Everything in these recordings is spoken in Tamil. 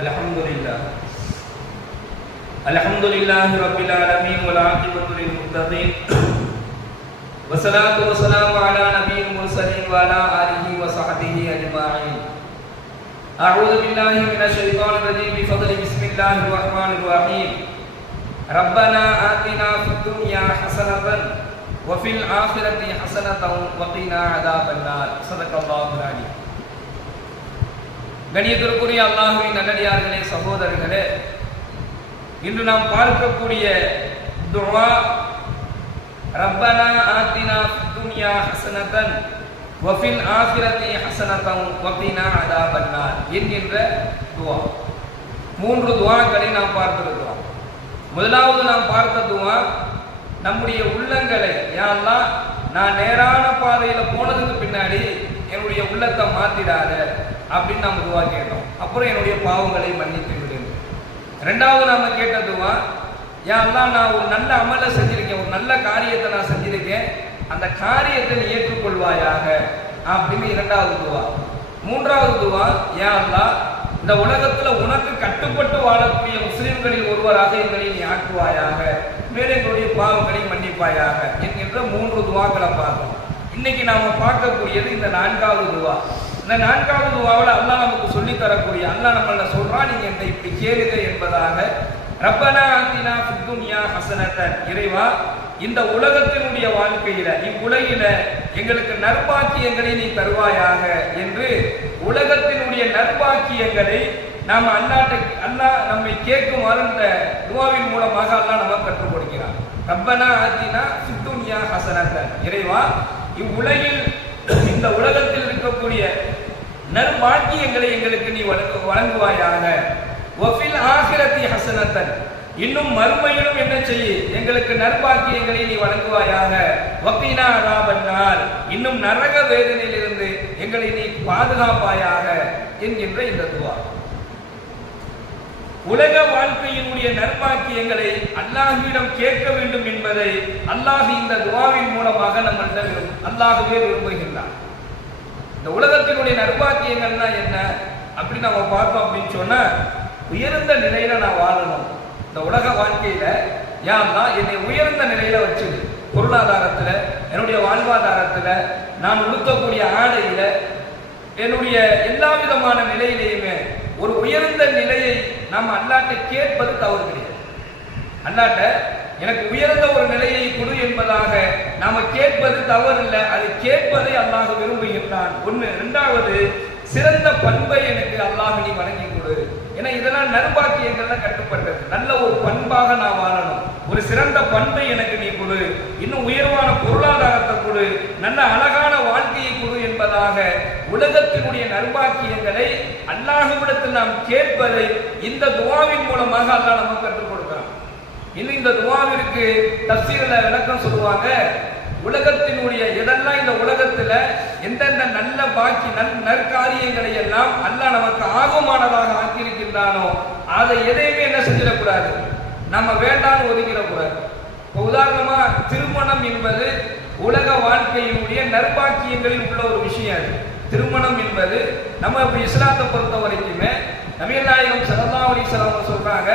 الحمد لله الحمد لله رب العالمين والعاقبة للمتقين. والصلاة والسلام على نبي المرسلين وعلى آله وصحبه أجمعين. أعوذ بالله من الشيطان الرجيم. بفضل بسم الله الرحمن الرحيم. ربنا آتنا في الدنيا حسنة وفي الآخرة حسنة وقنا عذاب النار. صدق الله العليم கணியத்திற்குரிய அல்லாஹுவின் நல்லடியார்களே சகோதரர்களே இன்று நாம் பார்க்கக்கூடிய துவா ரப்பனா ஆத்தினா துன்யா ஹசனதன் வஃபில் ஆசிரத்தி ஹசனதம் வஃபினா அதாபன்னார் என்கின்ற துவா மூன்று துவாக்களை நாம் பார்த்திருக்கிறோம். முதலாவது நாம் பார்த்த துவா நம்முடைய உள்ளங்களை யாரெல்லாம் நான் நேரான பாதையில் போனதுக்கு பின்னாடி என்னுடைய உள்ளத்தை மாத்திடாத அப்படின்னு நம்ம துவா கேட்டோம். அப்புறம் என்னுடைய பாவங்களை மன்னித்து விடு. ரெண்டாவது நாம கேட்ட துவா யாரெல்லாம் நான் ஒரு நல்ல அமலை செஞ்சிருக்கேன் ஒரு நல்ல காரியத்தை நான் செஞ்சிருக்கேன். அந்த காரியத்தை நீ ஏற்றுக்கொள்வாயாக அப்படின்னு இரண்டாவது துவா. மூன்றாவது துவா யாரெல்லாம் இந்த உலகத்தில் உனக்கு கட்டுப்பட்டு வாழக்கூடிய முஸ்லிம்களில் ஒருவராக எங்களை நீ ஆக்குவாயாக. மேலே எங்களுடைய பாவங்களை மன்னிப்பாயாக என்கின்ற மூன்று துவாக்களை பார்க்கணும் இன்னைக்கு நாம பார்க்கக்கூடியது இந்த நான்காவது துவா. இந்த நான்காவது துவாவில் அல்லா நமக்கு சொல்லி தரக்கூடிய அல்லா நம்மள சொல்றா நீங்க என்னை இப்படி கேளுங்க என்பதாக. ரப்பனா அந்தினா ஃபித்துன்யா ஹசனத்தன். இறைவா இந்த உலகத்தினுடைய வாழ்க்கையில இவ்வுலகில எங்களுக்கு நற்பாக்கியங்களை நீ தருவாயாக என்று உலகத்தினுடைய நற்பாக்கியங்களை நாம் அண்ணாட்டை அண்ணா நம்மை கேட்குமாறு இந்த துவாவின் மூலமாக அல்லா நம்ம கற்றுக் கொடுக்கிறான். ரப்பனா ஆத்தினா ஃபித்துன்யா ஹசனத்தன். இறைவா இவ்வுலகில் இந்த உலகத்தில் இருக்கக்கூடிய நற்பாக்கியங்களை எங்களுக்கு நீ வழங்குவாயாக. ஒஃபில் ஆகிரத்தி ஹசனத்தன். இன்னும் மறுமையிலும் என்ன செய்ய எங்களுக்கு நற்பாக்கியங்களை நீ வழங்குவாயாக. வக்கீனா அதாபன்னார். இன்னும் நரக வேதனையிலிருந்து எங்களை நீ பாதுகாப்பாயாக என்கின்ற இந்த துவா. உலக வாழ்க்கையினுடைய நற்பாக்கியங்களை அல்லாஹிடம் கேட்க வேண்டும் என்பதை அல்லாஹ் இந்த துவாவின் மூலமாக நம்மள்கிட்ட விரும் அல்லாஹுவே விரும்புகின்றான் இந்த உலகத்தினுடைய நற்பாக்கியங்கள்னா என்ன? அப்படி நம்ம பார்த்தோம் அப்படின்னு சொன்னா உயர்ந்த நிலையில நான் வாழணும். இந்த உலக வாழ்க்கையில யாருன்னா என்னை உயர்ந்த நிலையில வச்சுது பொருளாதாரத்துல என்னுடைய வாழ்வாதாரத்துல நான் உடுத்தக்கூடிய ஆடையில என்னுடைய எல்லா விதமான நிலையிலையுமே ஒரு உயர்ந்த நிலையை நாம் அல்லாட்ட கேட்பது தவறு கிடையாது. அல்லாட்ட எனக்கு உயர்ந்த ஒரு நிலையை கொடு என்பதாக நாம கேட்பது தவறு இல்லை அது கேட்பதை அல்லாஹ் விரும்புகின்றான். ஒன்று இரண்டாவது சிறந்த பண்பை எனக்கு அல்லாஹ் நீ வழங்கி கொடு. ஏன்னா இதெல்லாம் நற்பாக்கியங்கள்ல கட்டுப்பட்டது. நல்ல ஒரு பண்பாக நான் வாழணும். ஒரு சிறந்த பண்பை எனக்கு நீ கொடு. இன்னும் உயர்வான பொருளாதாரத்தை கொடு. நல்ல அழகான வாழ்க்கையை என்பதாக உலகத்தினுடைய நற்பாக்கியங்களை அல்லாஹுவிடத்தில் நாம் கேட்பதை இந்த துவாவின் மூலமாக அல்லாஹ் நமக்கு கற்றுக் கொடுக்கிறான். இன்னும் இந்த துவாவிற்கு தப்சீரில் விளக்கம் சொல்லுவாங்க உலகத்தினுடைய எதெல்லாம் இந்த உலகத்துல எந்தெந்த நல்ல பாக்கி நல் நற்காரியங்களை எல்லாம் அல்லாஹ் நமக்கு ஆகமானதாக ஆக்கியிருக்கின்றானோ அதை எதையுமே என்ன செஞ்சிடக்கூடாது. நம்ம வேண்டாம்னு ஒதுக்கிடக்கூடாது. இப்போ உதாரணமா திருமணம் என்பது உலக வாழ்க்கையினுடைய நற்பாக்கியங்களில் உள்ள ஒரு விஷயம் அது. திருமணம் என்பது நம்ம இப்ப இஸ்லாத்தை பொறுத்த வரைக்குமே நவீநாயகம் சரதாவணி சல்லா சொல்றாங்க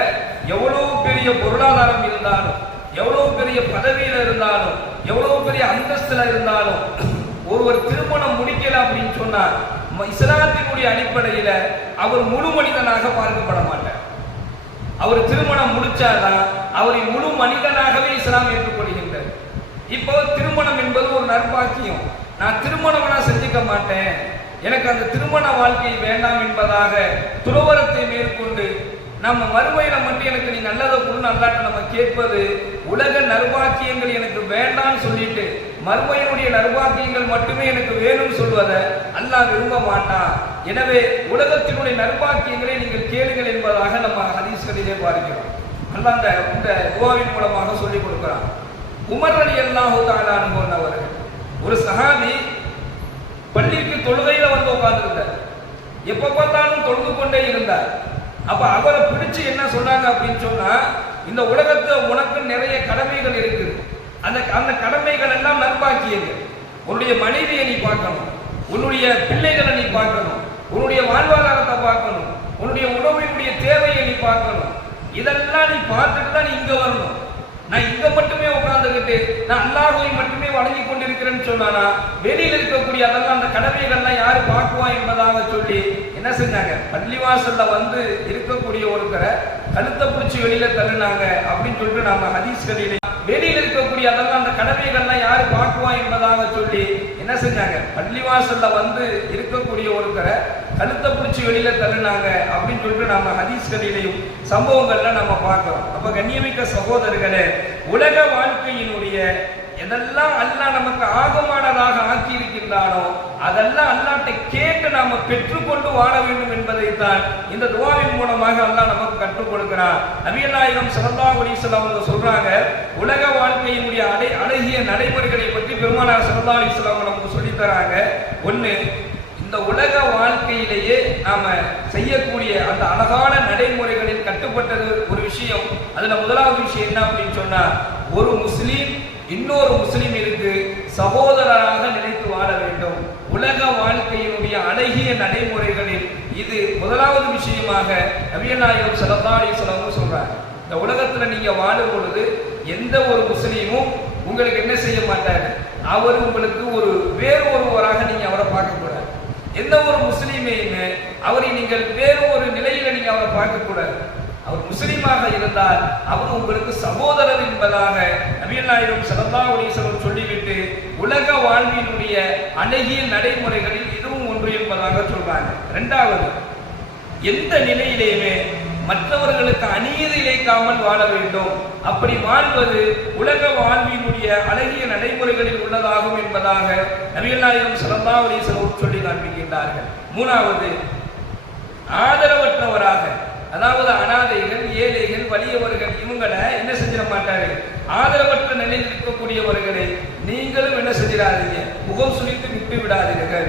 எவ்வளவு பெரிய பொருளாதாரம் இருந்தாலும் எவ்வளவு பெரிய பதவியில இருந்தாலும் எவ்வளவு பெரிய அந்தஸ்துல இருந்தாலும் ஒருவர் திருமணம் முடிக்கல அப்படின்னு சொன்னா இஸ்லாத்தினுடைய அடிப்படையில அவர் முழு மனிதனாக பார்க்கப்பட மாட்டார். அவர் திருமணம் முடிச்சாதான் அவரை முழு மனிதனாகவே இஸ்லாம் ஏற்றுக்கொள்கிறார் இப்போ திருமணம் என்பது ஒரு நற்பாக்கியம். நான் திருமணம் நான் செஞ்சுக்க மாட்டேன். எனக்கு அந்த திருமண வாழ்க்கை வேண்டாம் என்பதாக துறவரத்தை மேற்கொண்டு நம்ம மறுமையில மட்டும் எனக்கு நீ நல்லதை கொடு நல்லாட்ட நம்ம கேட்பது உலக நற்பாக்கியங்கள் எனக்கு வேண்டாம்னு சொல்லிட்டு மறுமையினுடைய நற்பாக்கியங்கள் மட்டுமே எனக்கு வேணும்னு சொல்வதை அல்லாஹ் விரும்ப மாட்டான். எனவே உலகத்தினுடைய நற்பாக்கியங்களை நீங்கள் கேளுங்கள் என்பதாக நம்ம ஹதீஸ்களிலே பார்க்கிறோம். அல்லாஹ் அந்த இந்த துவாவின் மூலமாக சொல்லிக் கொடுக்கிறான். உமர் அலி அல்லாஹு தாலான்னு அவர்கள் ஒரு சஹாபி பள்ளிக்கு தொழுகையில வந்து உட்கார்ந்துருந்தார். எப்ப பார்த்தாலும் தொழுது கொண்டே இருந்தார். அப்ப அவரை பிடிச்சு என்ன சொன்னாங்க அப்படின்னு சொன்னா இந்த உலகத்துல உனக்கு நிறைய கடமைகள் இருக்குது. அந்த அந்த கடமைகள் எல்லாம் நண்பாக்கியது உன்னுடைய மனைவியை நீ பார்க்கணும். உன்னுடைய பிள்ளைகளை நீ பார்க்கணும். உன்னுடைய வாழ்வாதாரத்தை பார்க்கணும். உன்னுடைய உணவினுடைய தேர்வையை நீ பார்க்கணும். இதெல்லாம் நீ பார்த்துட்டு தான் நீ இங்க வரணும். நான் இங்க மட்டுமே உட்கார்ந்துகிட்டு நான் அல்லாஹுவை மட்டுமே வழங்கி கொண்டிருக்கிறேன்னு சொன்னானா வெளியில இருக்கக்கூடிய அதெல்லாம் அந்த கடமைகள்லாம் யாரு பார்க்குவா என்பதாக சொல்லி என்ன செஞ்சாங்க? பள்ளிவாசல்ல வந்து இருக்கக்கூடிய ஒருத்தரை கழுத்தை பிடிச்சி வெளியில தள்ளினாங்க அப்படின்னு சொல்லிட்டு நாம ஹதீஸ்களிலே வெளியில் இருக்கக்கூடிய அதெல்லாம் அந்த கடமைகள்லாம் யாரு பார்க்குவா என்பதாக சொல்லி என்ன செஞ்சாங்க? பள்ளிவாசல்ல வந்து இருக்கக்கூடிய ஒருத்தரை கழுத்தை பிடிச்சி வெளியில தள்ளினாங்க அப்படின்னு சொல்லிட்டு நாம ஹதீஸ்களிலையும் சம்பவங்கள்ல நம்ம பார்க்கிறோம். அப்ப கண்ணியமிக்க சகோதரர்களே உலக வாழ்க்கையினுடைய எதெல்லாம் அல்லாஹ் நமக்கு ஆகமானதாக ஆக்கி இருக்கின்றானோ அதெல்லாம் அல்லாட்டை கேட்டு நாம பெற்றுக்கொண்டு வாழ வேண்டும் என்பதைத்தான் இந்த துவாவின் மூலமாக அல்லாஹ் நமக்கு கற்றுக் கொடுக்கிறார் நபிகள் நாயகம் ஸல்லல்லாஹு அவங்க சொல்றாங்க உலக வாழ்க்கையினுடைய அடை அழகிய நடைமுறைகளை பற்றி பெருமானார் ஸல்லல்லாஹு அலைஹி அவங்க நமக்கு சொல்லித் தராங்க. ஒண்ணு இந்த உலக வாழ்க்கையிலேயே நாம செய்யக்கூடிய அந்த அழகான நடைமுறைகளில் கட்டுப்பட்டது ஒரு விஷயம். அதுல முதலாவது விஷயம் என்ன அப்படின்னு சொன்னா ஒரு முஸ்லீம் இன்னொரு முஸ்லிமிற்கு சகோதரராக நினைத்து வாழ வேண்டும். உலக வாழ்க்கையினுடைய அழகிய நடைமுறைகளில் இது முதலாவது விஷயமாக நபிகள் நாயகம் ஸல்லல்லாஹு அலைஹி சொல்றாங்க இந்த உலகத்துல நீங்க வாழும் பொழுது எந்த ஒரு முஸ்லீமும் உங்களுக்கு என்ன செய்ய மாட்டாரு? அவர் உங்களுக்கு ஒரு வேறு ஒருவராக நீங்க அவரை பார்க்க கூடாது. எந்த ஒரு முஸ்லீமையுமே அவரை நீங்கள் வேறு ஒரு நிலையில நீங்க அவரை பார்க்க கூடாது. அவர் முஸ்லீமாக இருந்தால் அவர் உங்களுக்கு சகோதரர் என்பதாக நபிகள் நாயகம் ஸல்லல்லாஹு அலைஹி சொல்லிவிட்டு உலக வாழ்வினுடைய அழகிய நடைமுறைகளில் இதுவும் ஒன்று என்பதாக சொல்றாங்க. இரண்டாவது எந்த நிலையிலேயுமே மற்றவர்களுக்கு அநீதி இழைக்காமல் வாழ வேண்டும். அப்படி வாழ்வது உலக வாழ்வினுடைய அழகிய நடைமுறைகளில் உள்ளதாகும் என்பதாக நபிகள் நாயகம் ஸல்லல்லாஹு அலைஹி சொல்லி காண்பிக்கின்றார்கள். மூணாவது ஆதரவற்றவராக அதாவது அனாதைகள் ஏழைகள் வலியவர்கள் இவங்களை என்ன செஞ்சிட மாட்டாரு ஆதரவற்ற நிலையில் இருக்கக்கூடியவர்களை நீங்களும் என்ன செஞ்சிடாதீங்க? முகம் சுழித்து விட்டு விடாதீர்கள்.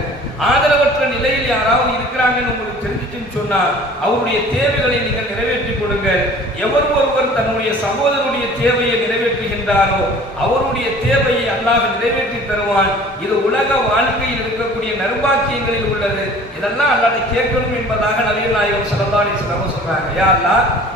ஆதரவற்ற நிலையில் யாராவது இருக்கிறாங்கன்னு உங்களுக்கு தெரிஞ்சிச்சுன்னு சொன்னா அவருடைய தேவைகளை நீங்கள் நிறைவேற்றி கொடுங்கள். எவர் ஒருவர் தன்னுடைய சகோதரனுடைய தேவையை நிறைவேற்றுகின்றாரோ அவருடைய தேவையை அல்லாஹ் நிறைவேற்றி தருவான். இது உலக வாழ்க்கையில் இருக்கக்கூடிய நர்பாக்கியங்களில் உள்ளது. இதெல்லாம் அல்லாஹ் கேட்கணும் என்பதாக நவீன நாயகம் ஸல்லல்லாஹு சிறப்பு சொல்றாங்க. யா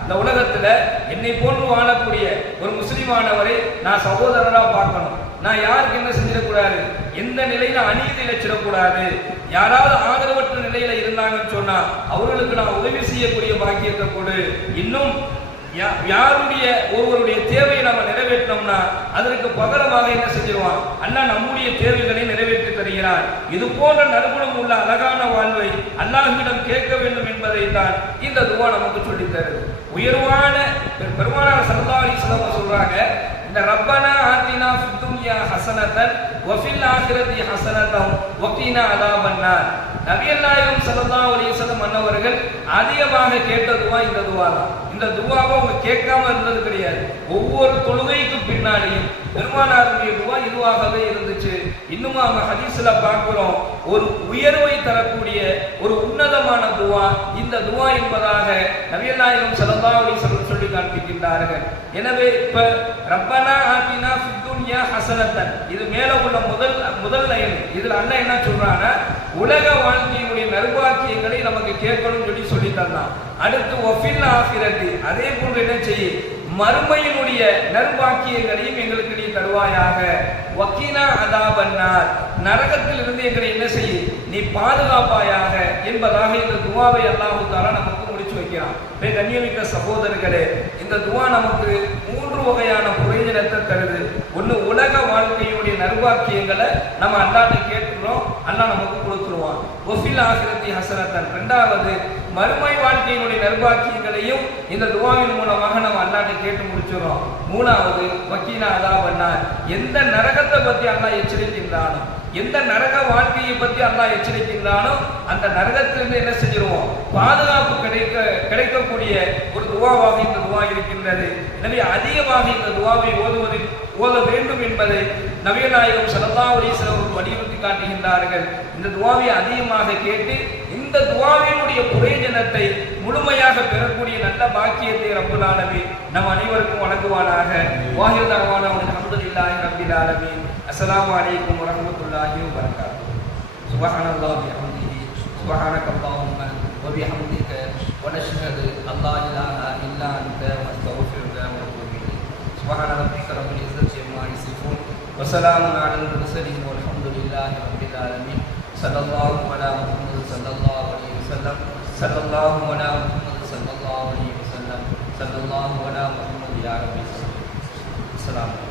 இந்த உலகத்துல என்னை போன்று வாழக்கூடிய ஒரு முஸ்லிமானவரை நான் சகோதரராக பார்க்கணும். நான் யாருக்கு என்ன செஞ்சிடக்கூடாது? எந்த நிலையில அநீதி இழைச்சிடக்கூடாது யாராவது ஆதரவற்ற நிலையில இருந்தாங்கன்னு சொன்னா அவர்களுக்கு நான் உதவி செய்யக்கூடிய பாக்கியத்தை கொடு. இன்னும் யா- யாருடைய ஒருவருடைய தேவையை நம்ம நிறைவேற்றோம்னா அதற்கு பகரமாக என்ன செஞ்சிருவான்? அண்ணா நம்முடைய தேவைகளை நிறைவேற்றி தருகிறான் இது போன்ற நறுகுணம் உள்ள அழகான வாழ்வை அல்லாஹ்விடம் கேட்க வேண்டும் என்பதை தான் இந்த துவா நமக்கு சொல்லித்தருது. உயர்வான பெருமானார் சரதாரி அலைஹி சொல்றாங்க இந்த ரப்பனா ஆத்தினா துன்யா ஹசனத்தன் வஃபில் ஆகிரதி ஹசனத்தம் ஒக்கீனா அதாபன்னார் நபியல்லாயிரம் சல்லா அலிசலம் அன்னவர்கள் அதிகமாக கேட்ட துவா இந்த துவா தான் இந்த துவாவை அவங்க கேட்காம இருந்தது கிடையாது. ஒவ்வொரு தொழுகைக்கு பின்னாடியும் பெருமானாருடைய துவா இதுவாகவே இருந்துச்சு. இன்னும் அவங்க ஹதீஸ்ல பார்க்கிறோம். ஒரு உயர்வை தரக்கூடிய ஒரு உன்னதமான துவா இந்த துவா என்பதாக நபியல்லாயிரம் சல்லா அலிசலம் சொல்லி காண்பிக்கின்றார்கள். எனவே இப்ப ரப்பனா ஆத்தினா துன்யா ஹசனத்தன். இது மேல உள்ள முதல் முதல் லைன் இதுல அண்ணன் என்ன சொல்றான்னா உலக வாழ்க்கையினுடைய நர்பாக்கியங்களை நமக்கு கேட்கணும்னு சொல்லி சொல்லி தந்தான். அடுத்து ஒஃபில் ஆகிரத்தி அதே போன்று என்ன செய்ய? மறுமையினுடைய நர்பாக்கியங்களையும் எங்களுக்கு நீ தருவாயாக. வக்கீனா அதாபன்னார். நரகத்திலிருந்து எங்களை என்ன செய்ய? நீ பாதுகாப்பாயாக என்பதாக இந்த துவாவை அல்லாஹு தாரா நமக்கு முடிச்சு வைக்கிறான். கண்ணியமிக்க சகோதரர்களே இந்த துவா நமக்கு மூன்று வகையான பிரயோஜனத்தை தருது. ஒண்ணு உலக வாழ்க்கையுடைய நர்வாக்கியங்களை நம்ம அண்ணாட்ட கேட்டுக்கிறோம். அண்ணா நமக்கு கொடுத்துருவான். ஒஃபில் ஆசிரத்தி ஹசனத்தன். ரெண்டாவது மறுமை வாழ்க்கையினுடைய நர்வாக்கியங்களையும் இந்த துவாவின் மூலமாக நம்ம அல்லாட்ட கேட்டு முடிச்சிடுறோம். மூணாவது வக்கீலா அதா பண்ணார் எந்த நரகத்தை பத்தி அண்ணா எச்சரிக்கின்றானோ எந்த நரக வாழ்க்கையை பத்தி அல்லா எச்சரிக்கின்றானோ அந்த நரகத்திலிருந்து என்ன செஞ்சிருவோம்? பாதுகாப்பு கிடைக்க கிடைக்கக்கூடிய ஒரு துவாவாக இந்த துவா இருக்கின்றது. எனவே அதிகமாக இந்த துவாவை ஓதுவதில் ஓத வேண்டும் என்பதை நவீன நாயகம் ஸல்லல்லாஹு அலைஹி வலியுறுத்தி காட்டுகின்றார்கள். இந்த துவாவை அதிகமாக கேட்டு இந்த துவாவினுடைய பிரயோஜனத்தை முழுமையாக பெறக்கூடிய நல்ல பாக்கியத்தை ரப்பல் ஆலமீன் நம் அனைவருக்கும் வழங்குவானாக. வாஹிர் தரவான அவனுக்கு அஹமதுல்லாஹி ரப்பில் ஆலமீன். அஸ்ஸலாமு அலைக்கும் வரஹ்மத்துல்லாஹி வபரகாத்துஹு. சுப்ஹானல்லாஹி வபிஹம்திஹி சுப்ஹானக அல்லாஹும்ம வபிஹம்திக ونشهد الله لا اله الا انت واستغفرك واتوب اليك سبحان ربك رب العزه عما يصفون وسلام على المرسلين والحمد لله رب العالمين صلى الله على محمد صلى الله wasallam sallallahu ala muhammad sallallahu alaihi wasallam. Sallallahu ala muhammad ya rabbi assalamu alaikum